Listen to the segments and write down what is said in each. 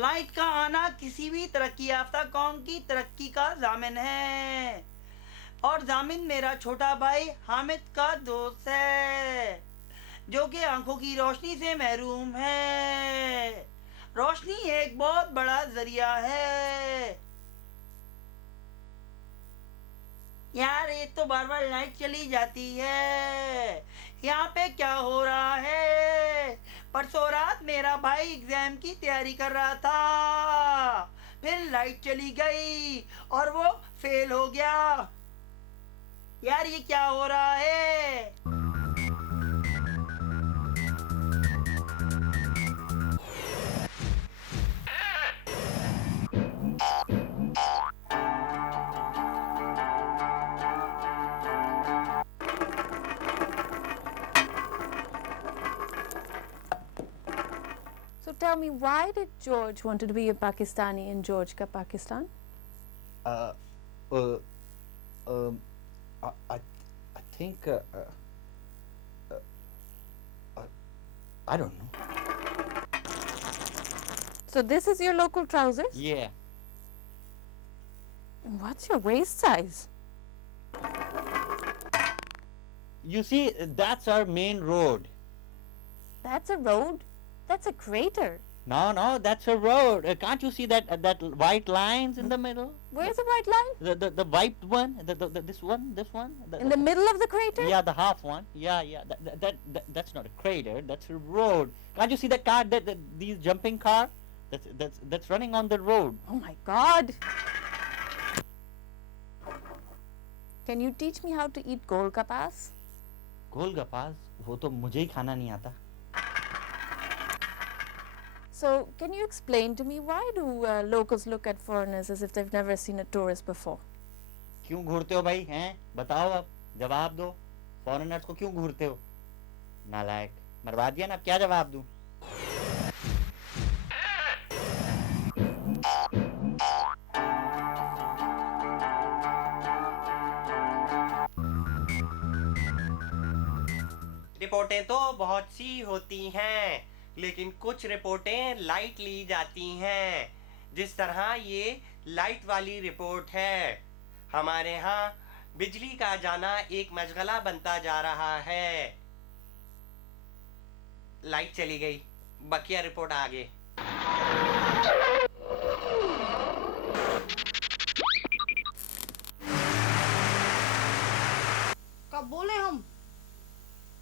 Light का आना किसी भी तरक्की याफ्ता कौम की तरक्की का जामिन है, और जामिन मेरा छोटा भाई हामिद का दोस्त है जो कि आंखों की रोशनी से महरूम है। रोशनी एक बहुत बड़ा जरिया है। यार ये तो बार बार लाइट चली जाती है, यहाँ पे क्या हो रहा है? परसों रात मेरा भाई एग्जाम की तैयारी कर रहा था, फिर लाइट चली गई और वो फेल हो गया। यार ये क्या हो रहा है? So tell me, why did George wanted to be a Pakistani in George Ka Pakistan? Uh, uh, um, I think, I don't know. So this is your local trousers? Yeah. What's your waist size? You see, that's our main road. That's a road? That's a crater. No, that's a road. Can't you see that white lines in the middle? Where's the white line? The white one. This one. In the middle of the crater? Yeah, the half one. Yeah. That's not a crater. That's a road. Can't you see the car? These jumping car. That's running on the road. Oh my God. Can you teach me how to eat golgappas? Golgappas वो तो मुझे ही खाना नहीं आता. So, can you explain to me, why do locals look at foreigners as if they've never seen a tourist before? क्यों घूरते हो भाई हैं? बताओ, अब जवाब दो. फॉरेनर्स को क्यों घूरते हो? नालायक, मरवा दिया ना. अब क्या जवाब दूं? रिपोर्टें तो बहुत सी होती हैं, लेकिन कुछ रिपोर्टें लाइट ली जाती हैं, जिस तरह ये लाइट वाली रिपोर्ट है. हमारे यहाँ बिजली का जाना एक मशगला बनता जा रहा है. लाइट चली गई, बकिया रिपोर्ट आगे. कब बोले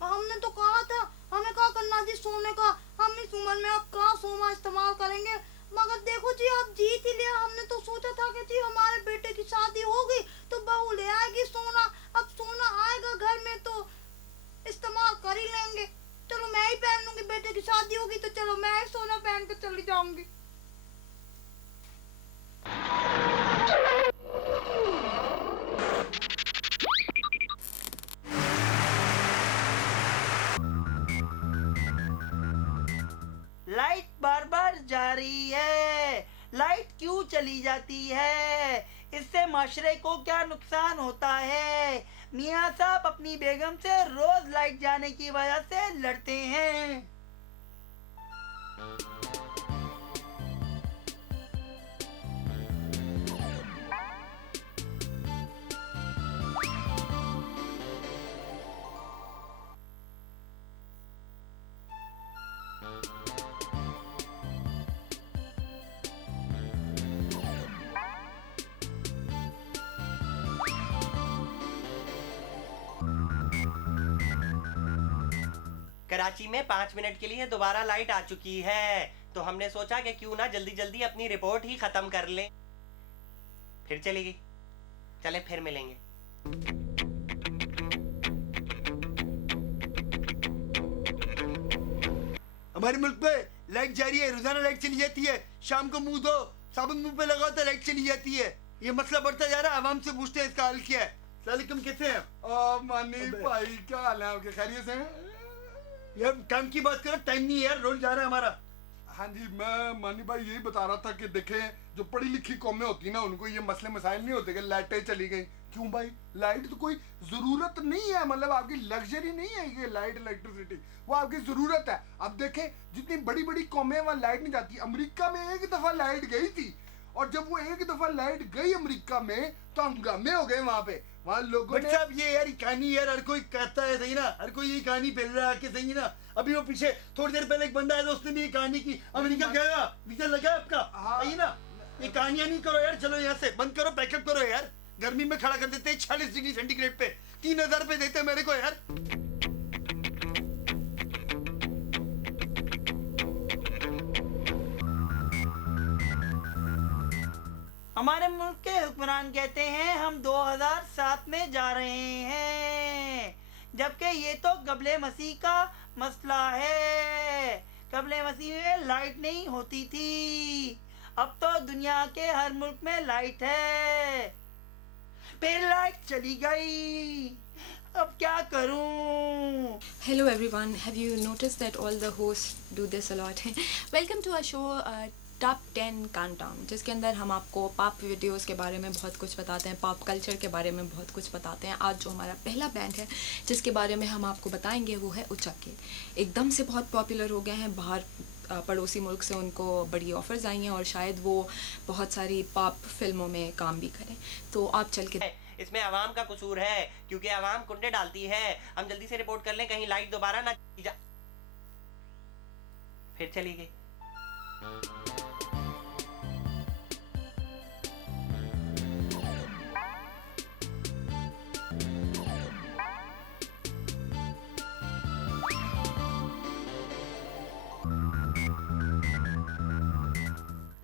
हमने तो कहा था हमें क्या करना जी सोने का. हम इस उम्र में अब कहाँ सोना इस्तेमाल करेंगे. मगर देखो जी, अब जीत ही लिया. हमने तो सोचा था कि जी हमारे बेटे की शादी होगी तो बहू ले आएगी सोना. अब सोना आएगा घर में तो इस्तेमाल कर ही लेंगे. चलो मैं ही पहन लूंगी. बेटे की शादी होगी तो चलो मैं ही सोना पहन के चली जाऊंगी. लाइट बार बार जा रही है, लाइट क्यों चली जाती है? इससे माशरे को क्या नुकसान होता है? मियाँ साहब अपनी बेगम से रोज लाइट जाने की वजह से लड़ते हैं. कराची में 5 मिनट के लिए दोबारा लाइट आ चुकी है, तो हमने सोचा कि क्यों ना जल्दी जल्दी अपनी रिपोर्ट ही खत्म कर लें. फिर चली गई. चले फिर मिलेंगे. हमारे मुल्क पे लाइट जा रही है, रोजाना लाइट चली जाती है. शाम को मुंह धो, साबुन मुंह पे लगाओ तो लाइट चली जाती है. ये मसला बढ़ता जा रहा है. आवाम से पूछते हैं इसका हल क्या है. सलाम कैसे हैं? मानी भाई क्या हाल है आपके? खैरियत से हैं? यार काम की बात करो, टाइम नहीं है यार. रोल जा रहा है हमारा. हाँ जी, मैं मानी भाई यही बता रहा था कि देखें, जो पढ़ी लिखी कौमें होती ना, उनको ये मसले मसाइल नहीं होते कि लाइटें चली गई क्यों भाई? लाइट तो कोई जरूरत नहीं है, मतलब आपकी लग्जरी नहीं है ये लाइट, इलेक्ट्रिसिटी, वो आपकी जरूरत है। अब देखें जितनी बड़ी बड़ी कौमें वहाँ लाइट नहीं जाती। अमेरिका में एक दफा लाइट गई थी, और जब वो एक दफा लाइट गई अमेरिका में तो हंगामे हो गए वहाँ पे। वहाँ लोगों बट ने साहब ये यार कहानी यार हर कोई कहता है सही ना, हर कोई ये कहानी फैल रहा है कि सही ना। अभी वो पीछे थोड़ी देर पहले एक बंदा आया था, उसने भी ये कहानी की, अमेरिका गया, वीजा लगा आपका, हाँ। सही ना। ये कहानियां नहीं करो यार, चलो यहाँ से बंद करो, पैकअप करो यार। गर्मी में खड़ा कर देते 40 डिग्री सेंटीग्रेड पे, 3000 रुपए देते मेरे को यार। हमारे मुल्क के हुक्मरान कहते हैं हम 2007 में जा रहे हैं, जबकि ये तो कब्ले मसीह का मसला है। कब्ले मसीह में लाइट नहीं होती थी, अब तो दुनिया के हर मुल्क में लाइट है। फिर लाइट चली गई, अब क्या करूं? Hello everyone, have you noticed that all the hosts do this a lot? Welcome to our show top 10 countdown, जिसके अंदर हम आपको पॉप वीडियोस के बारे में बहुत कुछ बताते हैं, पॉप कल्चर के बारे में बहुत कुछ बताते हैं। आज जो हमारा पहला बैंड है जिसके बारे में हम आपको बताएंगे वो है उचक्के। एकदम से बहुत पॉपुलर हो गए हैं, बाहर पड़ोसी मुल्क से उनको बड़ी ऑफर्स आई हैं और शायद वो बहुत सारी पॉप फिल्मों में काम भी करें। तो आप चल के इसमें आवाम का कसूर है, क्योंकि आवाम कुंडे डालती है। हम जल्दी से रिपोर्ट कर लें कहीं लाइट दोबारा ना जा। फिर चली गई।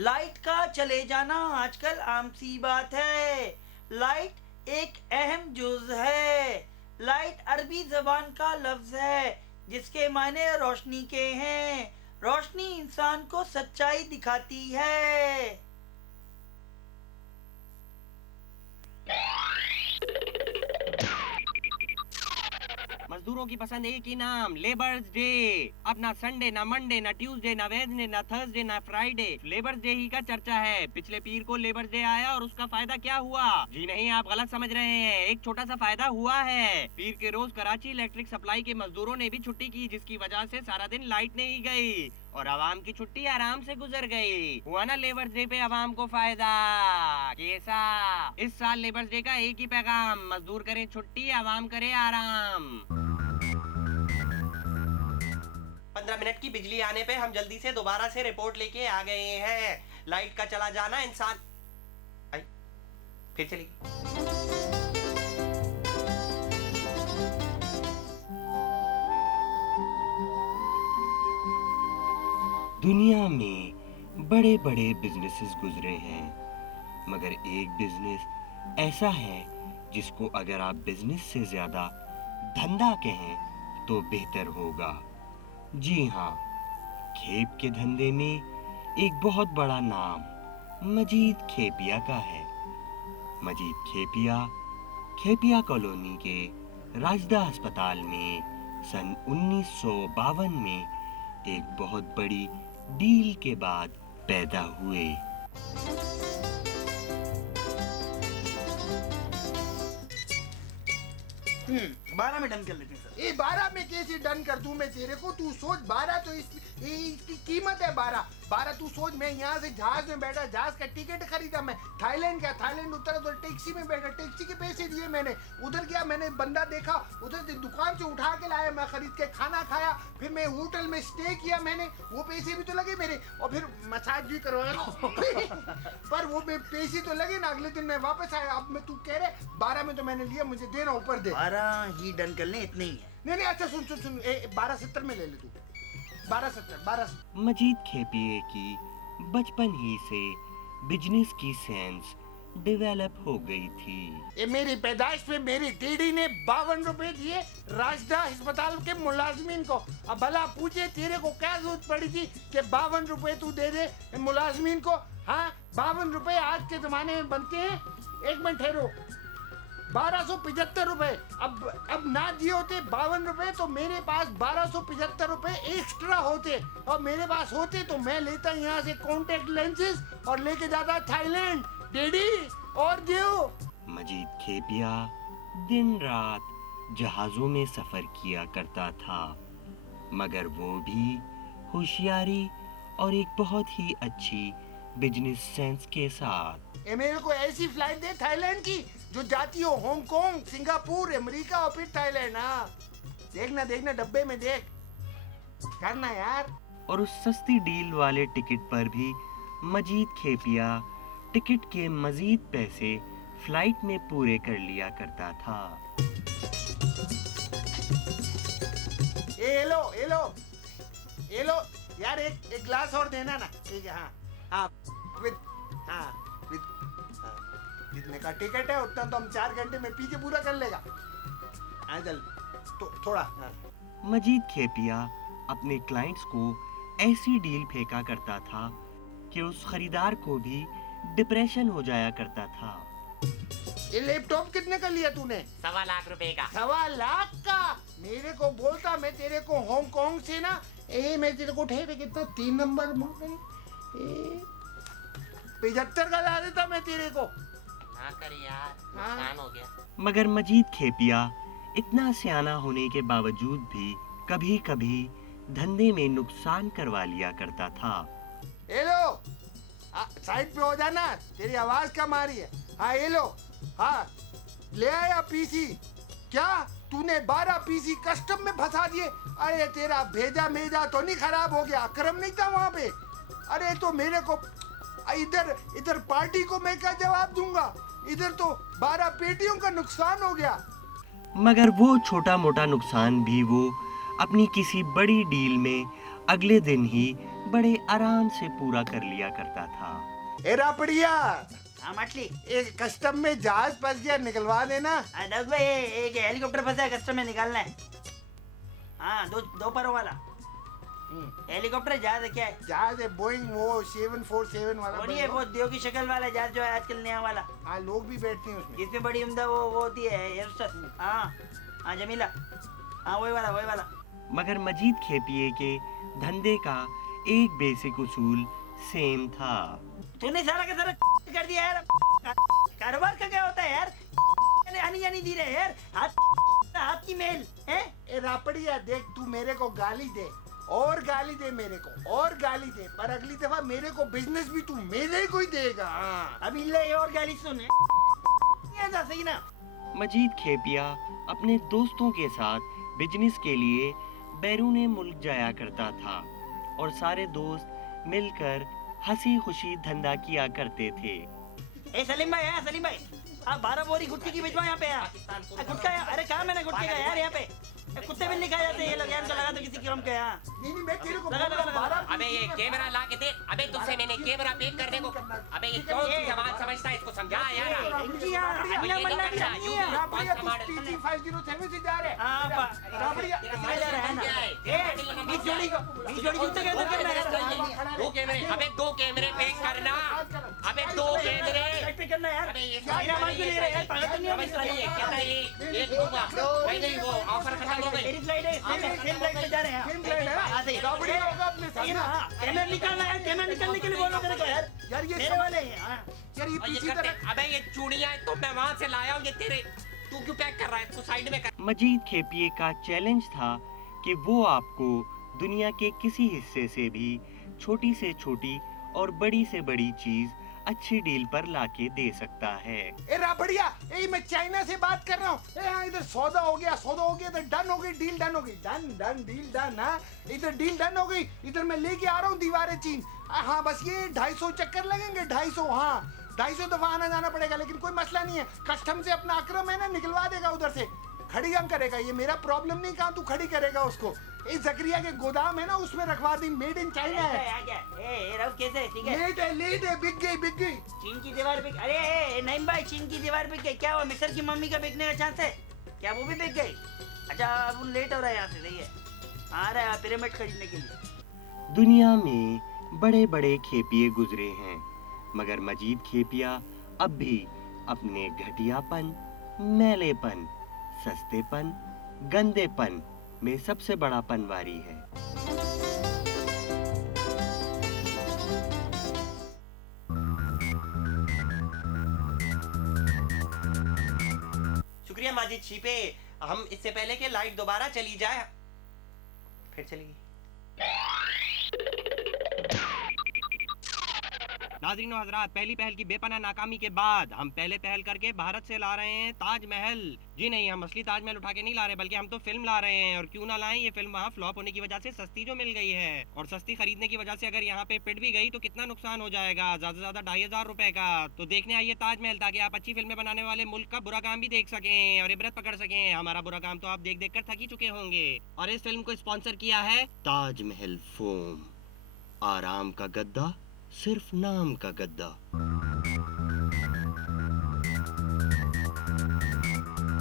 लाइट का चले जाना आजकल आम सी बात है। लाइट एक अहम जुज़ है। लाइट अरबी ज़बान का लफ्ज़ है जिसके मायने रोशनी के हैं। रोशनी इंसान को सच्चाई दिखाती है। मजदूरों की पसंद एक ही नाम, लेबर्स डे। अब ना संडे, ना मंडे, ना ट्यूसडे, ना वेडनेसडे, ना थर्सडे, ना फ्राइडे, लेबर्स डे ही का चर्चा है। पिछले पीर को लेबर्स डे आया और उसका फायदा क्या हुआ? जी नहीं, आप गलत समझ रहे हैं। एक छोटा सा फायदा हुआ है। पीर के रोज कराची इलेक्ट्रिक सप्लाई के मजदूरों ने भी छुट्टी की, जिसकी वजह से सारा दिन लाइट नहीं गई और आवाम की छुट्टी आराम से गुजर गई। हुआ ना लेबर्स डे पे आवाम को फायदा। कैसा? इस साल लेबर्स डे का एक ही पैगाम, मजदूर करें छुट्टी, आवाम करे आराम। 15 मिनट की बिजली आने पे हम जल्दी से दोबारा से रिपोर्ट लेके आ गए हैं। लाइट का चला जाना इंसान आई, फिर चली दुनिया में बड़े बड़े बिजनेसेस गुजरे हैं, मगर एक बिजनेस ऐसा है जिसको अगर आप बिजनेस से ज्यादा धंधा कहें तो बेहतर होगा। जी हाँ, खेप के धंधे में एक बहुत बड़ा नाम मजीद खेपिया का है। मजीद खेपिया कॉलोनी के राजदा अस्पताल में सन 1952 में एक बहुत बड़ी डील के बाद पैदा हुए। 12 में डन कर लेते हैं सर। ये 12 में कैसे डन कर दूं मैं तेरे को? तू सोच, 12 तो इसकी कीमत है। 12 तू सोच, मैं यहाँ से जहाज में बैठा, जहाज का टिकट खरीदा मैं, थाईलैंड का, थाईलैंड उतरा तो टैक्सी में बैठा, टैक्सी के पैसे दिए मैंने, उधर गया, मैंने बंदा देखा, उधर से दुकान से उठा के लाया, मैं खरीद के खाना खाया, फिर मैं होटल में स्टे किया मैंने, वो पैसे भी तो लगे मेरे, और फिर मसाज भी करवाया पर वो पैसे तो लगे ना। अगले दिन मैं वापस आया। अब मैं, तू कह रहे 12 में तो मैंने लिया, मुझे देना ऊपर दे। 12 ही डन कर लें, इतने ही है। नहीं, अच्छा सुन 1270 में ले ले तू। 1270। मजीद खेपिए की बचपन ही से बिजनेस की सेंस डेवलप हो गई थी। ये मेरी पैदाइश पे मेरी डैडी ने 52 रुपए दिए राजदा अस्पताल के मुलाजमीन को। अब भला पूछे तेरे को क्या जरूरत पड़ी थी कि 52 रुपए तू दे दे मुलाजमीन को? हाँ, 52 रुपए आज के जमाने में बनते हैं, एक मिनट ठहरो, 1275 रुपए। अब ना दिए होते 52 रुपए तो मेरे पास 1275 रुपए एक्स्ट्रा होते, और मेरे पास होते तो मैं लेता यहाँ से कॉन्टेक्ट लेंसेज और लेके जाता थाईलैंड। डैडी और दियो। मजीद खेपिया दिन रात जहाज़ों में सफ़र किया करता था, मगर वो भी होशियारी और एक बहुत ही अच्छी बिजनेस सेंस के साथ। ये मेरे को ऐसी फ्लाइट दे थाईलैंड की जो जाती हो हांगकांग, सिंगापुर, अमेरिका और फिर थाईलैंड। हाँ देखना देखना, डब्बे में देख करना यार। और उस सस्ती डील वाले टिकट पर भी मजीद खेपिया टिकट के मजीद पैसे फ्लाइट में पूरे कर लिया करता था। ये लो यार, एक ग्लास और देना ना। ठीक है, हाँ विद जितने का टिकट है उतना तो हम 4 घंटे में पी के पूरा कर लेगा। हाँ चल तो थोड़ा। हाँ। मजीद खेपिया अपने क्लाइंट्स को ऐसी डील फेंका करता था कि उस खरीदार को भी डिप्रेशन हो जाया करता था। ये लैपटॉप कितने का लिया तूने? 1.25 लाख रुपए का। 1.25 लाख का? मेरे को बोलता, मैं तेरे को हांगकांग से ना, मैं तेरे को ठहरे कितना 3 नंबर 75 का ला देता मैं तेरे को। ना कर यार, नुकसान हो गया। मगर मजीद खेपिया इतना सियाना होने के बावजूद भी कभी कभी धंधे में नुकसान करवा लिया करता था। ये लो, साइड पे हो जाना, तेरी आवाज कम आ रही है। हाँ ये लो, हाँ ले आया पीसी। क्या तूने 12 पीसी कस्टम में फंसा दिए? अरे तेरा भेजा मेजा तो नहीं खराब हो गया? अकरम नहीं था वहाँ पे? अरे तो मेरे को इधर पार्टी को मैं क्या जवाब दूंगा? इधर तो 12 पेटियों का नुकसान हो गया। मगर वो छोटा मोटा नुकसान भी वो अपनी किसी बड़ी डील में अगले दिन ही बड़े आराम से पूरा कर लिया करता था। ए रापड़िया, हाँ मछली। एक कस्टम में जहाज फंस गया, निकलवा देना। दस भाई, एक हेलीकॉप्टर फंसा है, कस्टम में निकालना है। हाँ दो परों वाला हेलीकॉप्टर जहाज है। क्या है? जहाज है बोइंग, वो 747 वाला। वो नहीं है, वो देव की शक्ल वाला जहाज जो है आजकल नया वाला। हाँ लोग भी बैठते हैं उसमें। जिसमें बड़ी उम्दा वो होती है हेयर। हाँ जमीला, हाँ वही वाला। मगर मजीद खेपिए के धंधे का एक बेसिक उसूल सेम था। तूने सारा का सारा कर दिया यार। कारोबार का क्या होता है यार? आनी जानी दी रहे यार, हाथ की मेल है। ए रापड़िया देख, तू मेरे को गाली दे और गाली दे, मेरे को और गाली दे, पर अगली दफा मेरे को बिजनेस भी तू मेरे को ही देगा। हाँ। अभी ले और गाली सुन सही ना। मजीद खेपिया अपने दोस्तों के साथ बिजनेस के लिए बैरूने मुल्क जाया करता था और सारे दोस्त मिलकर हंसी खुशी धंधा किया करते थे। ए सलीम भाई, आप 12 बोरी गुटके की भिजवाओ यहाँ पे यार। गुटका अरे कहा मैंने गुटके का यार, यहाँ पे कुत्ते बिल्ली खा जाते हैं ये लोग यार। इनको लगा तो किसी काम का यहाँ। नहीं मैं तेरे को लगा। अबे ये कैमरा ला के दे। अबे तुझसे मैंने कैमरा पेक करने को। अबे ये कौन सी जबान समझता है, इसको समझा यार। इनकी यहाँ अल्लाह मल्ला की नहीं है। रापड़िया तू TG 507 से जा रहे हैं। रापड़िया जा रहा है ना। ए बीच जोड़ी जूते के अंदर करना है। 2 कैमरे, अबे 2 कैमरे पेक करना। अबे 2 कैमरे पे करना यार। अबे ये मेरा मान भी ले रहे हैं, पागल तो नहीं हो ये कहता है ये दूंगा। नहीं वो ऑफर खत्म हो गई। मेरी फ्लाइट है, सेम फ्लाइट पे जा रहे हैं। सेम फ्लाइट है। हाँ सही। रापड़िया होगा अपने साथ ना। कैमरा निकालना है, कैमरा निकालने के लिए बोलो तेरे को यार। यार ये मेरे वाले हैं। हाँ यार ये और ये पीसी करते, तरह। अबे ये चूड़ियां तो मैं वहां से लाया हूँ, ये तेरे तू क्यों पैक कर रहा है? इसको साइड में कर। मजीद खेपिए का चैलेंज था कि वो आपको दुनिया के किसी हिस्से से भी छोटी से छोटी और बड़ी से बड़ी चीज अच्छी डील पर लाके दे सकता है। ए रापड़िया, ए मैं चाइना से बात कर रहा हूँ। ए हाँ इधर सौदा हो गया, इधर डन हो गई, डील डन हो गई, डन डील डन। हाँ इधर डील डन हो गई, इधर मैं लेके आ रहा हूँ दीवारें चीन। हाँ बस ये 250 चक्कर लगेंगे, 250। हाँ 250 दफा आना जाना पड़ेगा, लेकिन कोई मसला नहीं है। कस्टम से अपना अकरम है ना, निकलवा देगा उधर से। खड़ी हम करेगा, ये मेरा प्रॉब्लम नहीं। कहाँ तू खड़ी करेगा उसको? इस जकरिया के गोदाम है ना, उसमें रखवा दी। मेड इन चाइना है। ए रव कैसे? ठीक है। लेट है, बिक गई। चीन की दीवार बिक। अरे नहीं भाई, चीन की दीवार बिक गई। क्या हुआ? मिस्र की मम्मी का बिकने का चांस है क्या? वो भी बिक गई? अच्छा अब लेट हो रहा है यहाँ से। सही है, आ रहा है पिरामिड खरीदने के लिए। दुनिया में बड़े बड़े खेपिए गुजरे हैं, मगर मजीद खेपिया अब भी अपने घटियापन, मैलेपन, सस्तेपन, गंदेपन में सबसे बड़ा पनवारी है। छिपे माजिद छिपे, हम इससे पहले कि लाइट दोबारा चली जाए, फिर चली। नाज़रीन और हज़रात, पहली पहल की बेपनाह नाकामी के बाद हम पहले पहल करके भारत से ला रहे हैं ताजमहल। जी नहीं, हम असली ताजमहल उठा के नहीं ला रहे, बल्कि हम तो फिल्म ला रहे हैं। और क्यों ना लाएं, ये फिल्म वहाँ फ्लॉप होने की वजह से सस्ती जो मिल गई है, और सस्ती खरीदने की वजह से अगर यहाँ पे पिट भी गई तो कितना नुकसान हो जाएगा, ज़्यादा से ज़्यादा 2500 रुपए का। तो देखने आइए ताजमहल, ताकि आप अच्छी फिल्में बनाने वाले मुल्क का बुरा काम भी देख सकें और इबरत पकड़ सकें। हमारा बुरा काम तो आप देख देख कर थक ही चुके होंगे। और इस फिल्म को स्पॉन्सर किया है ताजमहल फोम, आराम का गद्दा, सिर्फ नाम का गद्दा।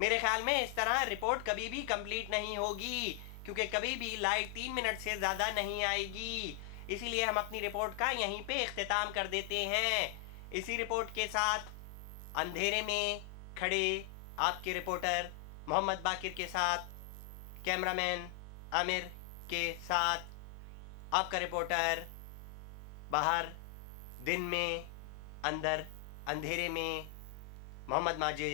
मेरे ख्याल में इस तरह रिपोर्ट कभी भी कंप्लीट नहीं होगी, क्योंकि कभी भी लाइट 3 मिनट से ज़्यादा नहीं आएगी। इसीलिए हम अपनी रिपोर्ट का यहीं पे इख्तिताम कर देते हैं। इसी रिपोर्ट के साथ अंधेरे में खड़े आपके रिपोर्टर मोहम्मद बाकिर के साथ, कैमरामैन आमिर के साथ आपका रिपोर्टर बाहर दिन में, अंदर अंधेरे में मोहम्मद माजिद।